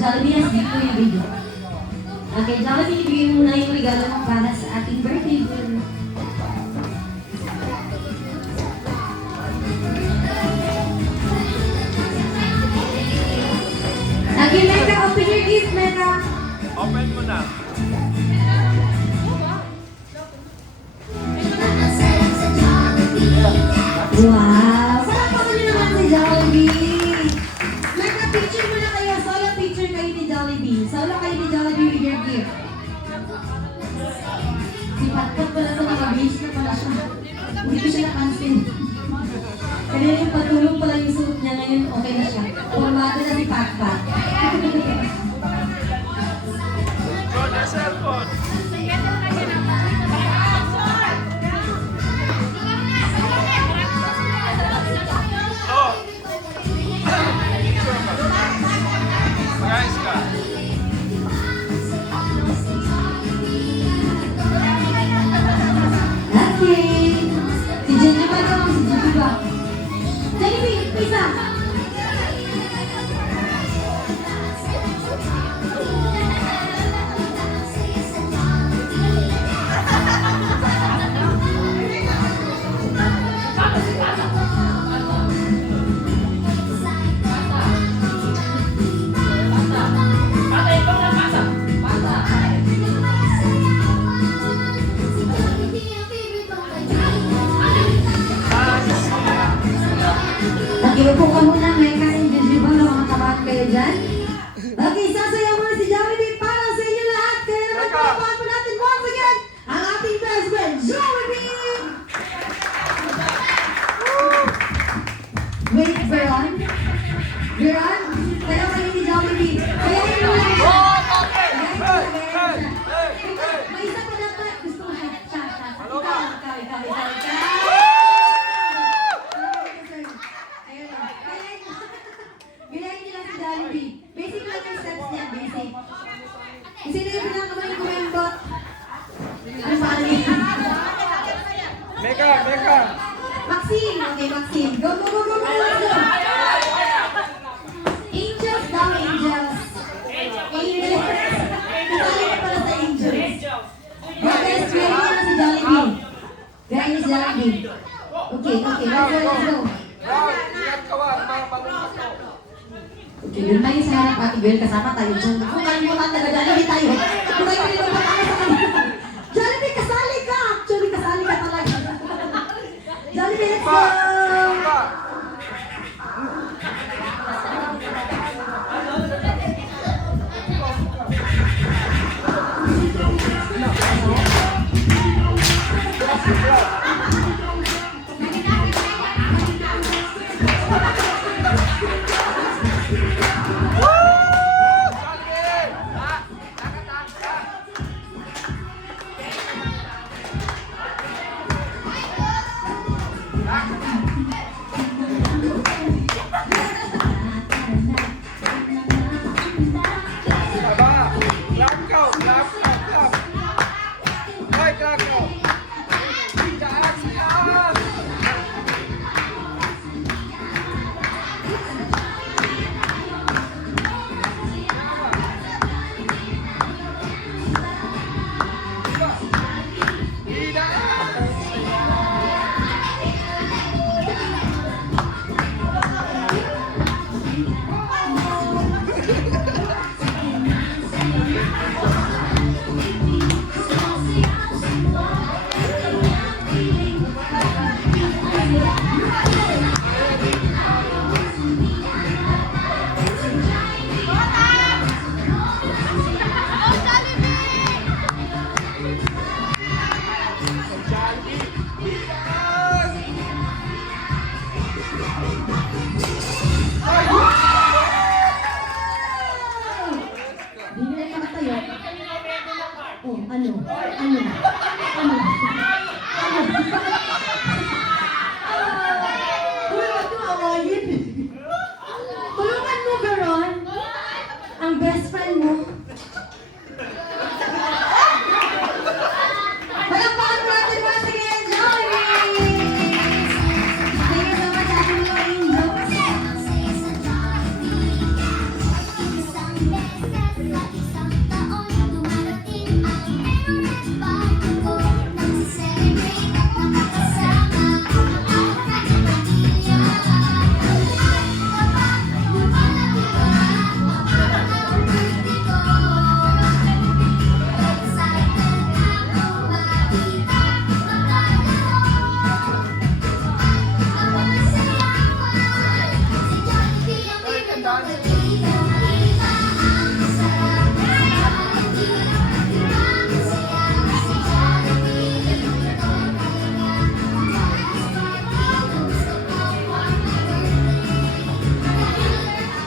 Jollibee has dito yung video. Okay, Jollibee, ibigay mo muna yung regalo mo para sa ating birthday girl. Okay, Mecca, open your gift, Mecca. Open mo na. Wow! Palakpakan niyo naman si Jollibee! Mecca, picture mo na kayo. Solo picture kayo ni Jollibee. Solo kayo ni Jollibee with your gift. Si Patpat pala sa mga beach na pala siya. Hindi ko siya napansin. Kaya yung patulong pala yung suot niya ngayon, okay na siya. Formado na si Patpat. Go na cellphone. Oh. Guys ka. Okay. Si Jenny ba daw? Si Jenny ba? Jenny, pizza! Nakiupo ka muna, Mecca and Jenny ba? Nakakabahan kayo dyan? Okay, sasayaw muna si Jollibee para sa inyo lahat. Kaya naman palapakan po natin once again ang ating best friend, Jollibee! Wait, Veron? Veron? Kaya kayo ni Jollibee. Kaya yun mo lang. May isa pa dapat. Gusto ko siya. Ikaw. Gayahin nila si Jollibee. Basic lang yung steps niya, basic. Kung sino yung pinakaman yung kumembot? Ano sa akin? Mecca. Maxine! Okay, Maxine. Go! Let's go! Angels daw, angels. Angels. Kasali ka pala sa angels. Guys, gayahin nila si Jollibee. Gayahin ni si Jollibee. Okay, let's go. Ingat ka wa, marunong ako. Okay, doon tayo sa harap, Ate Bel, kasama tayo dyan. Kung kalimutan, taga-Jollibee tayo. Kung tayo kalimutan tayo sa kanila. Jollibee, kasali ka! Actually, kasali ka talaga. Jollibee, let's go!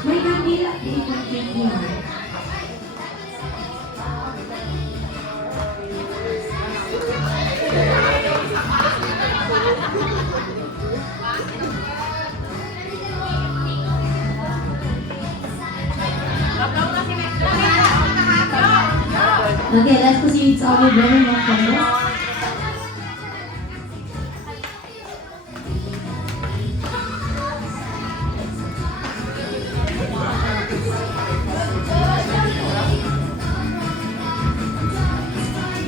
May kandila dito. Okay, let's proceed to our very next contest.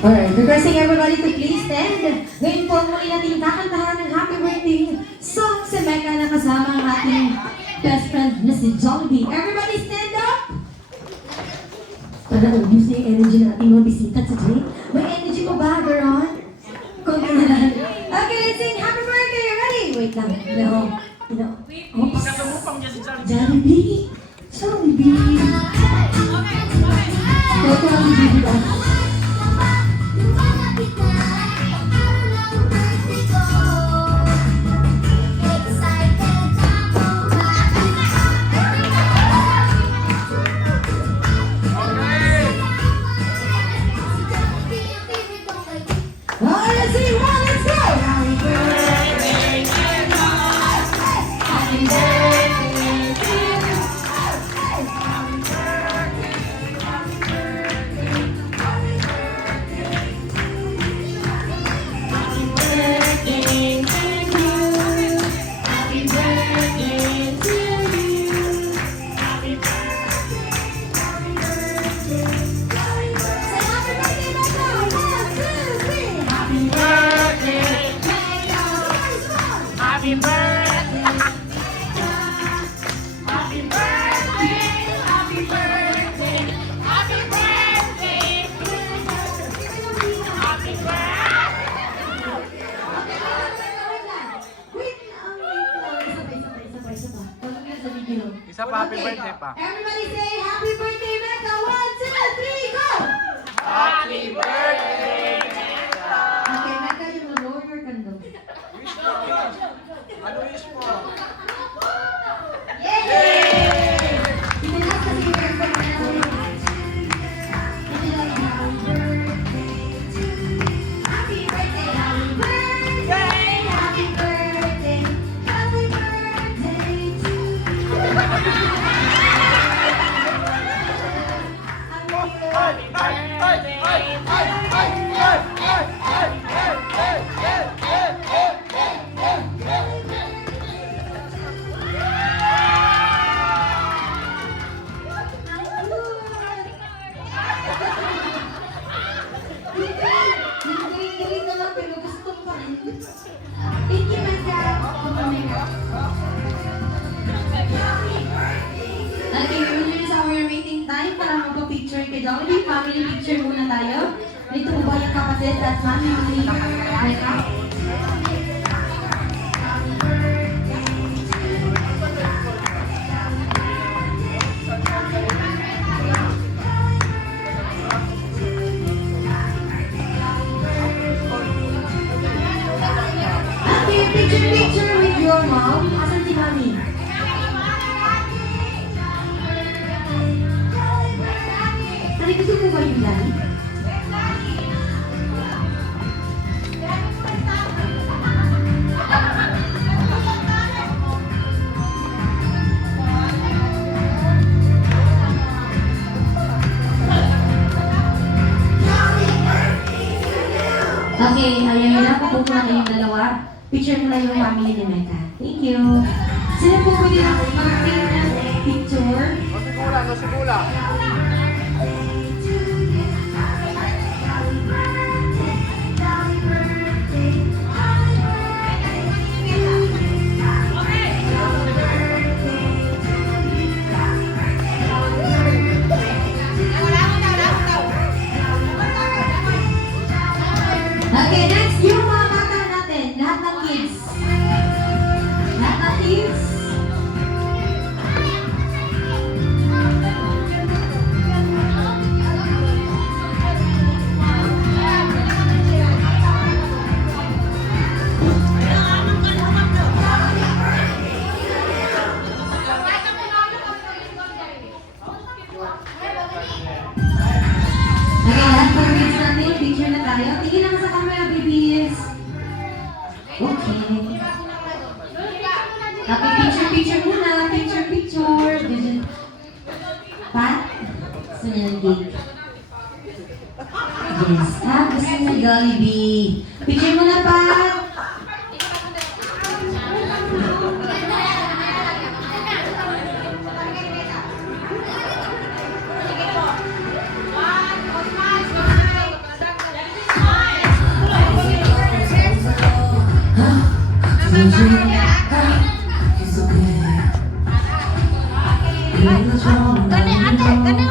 Alright, requesting everybody to please stand. Ngayon po muli natin kakantahan ng happy birthday song si Mecca na kasama ang ating best friend na si Jollibee. Everybody stand up! Para ubus na yung energy ng ating mga bisita today. May energy pa ba, Veron? Konti na lang. Okay, let's sing happy birthday! Ready? Wait lang. No. Oops. Jollibee. Jollibee. Toto ang bibig ba? Let's sing one, let's go! Happy birthday to you. Happy birthday to you. Happy birthday, happy birthday, happy birthday. Happy birthday to you. Happy birthday to you. Happy birthday, happy birthday. Say happy birthday, Mecca. 1, 2, 3. Happy birthday, Mecca. Happy birthday. Happy birthday, happy birthday, happy birthday. Happy birthday. Isa pa, happy birthday pa. Everybody say happy birthday, Mecca. 1, 2, 3, go! Happy birthday! Okay, Mecca, you will lower your candle. Wish mo, wish. Ano wish mo? Yay! Tinalas kasi yung aircon na natin. Happy birthday, happy birthday, happy birthday, happy birthday to you. Ay, ay, ay, ay, ay, ay, ay, ay, ay, ay, Hindi naman pero gusto pa rin. Thank you, Mecca. Okay, we're sa our waiting time para magpa-picture kay Jollibee. Family picture muna tayo. Dito mo ba yung kapatid at mami ni Mecca? Okay, picture with your mom. Asan si mami? Tali, gusto mo ba yung Lani? Okay, ayan na. Papunta na kayong dalawa. Picture mo na yung family ni Mecca. Thank you. Sino po pwede na mag-take ng picture? no sigula. Okay, next, yung mga bata natin. Lahat ng kids. Lahat ng kids. na tayo. Tingin lang sa camera, babies. Okay. Happy picture muna. Picture. Ganyan. Pat? Gusto niya ng cake. Yes. Gusto niya ng Jollibee. Picture muna, Pat. Kani ate, kani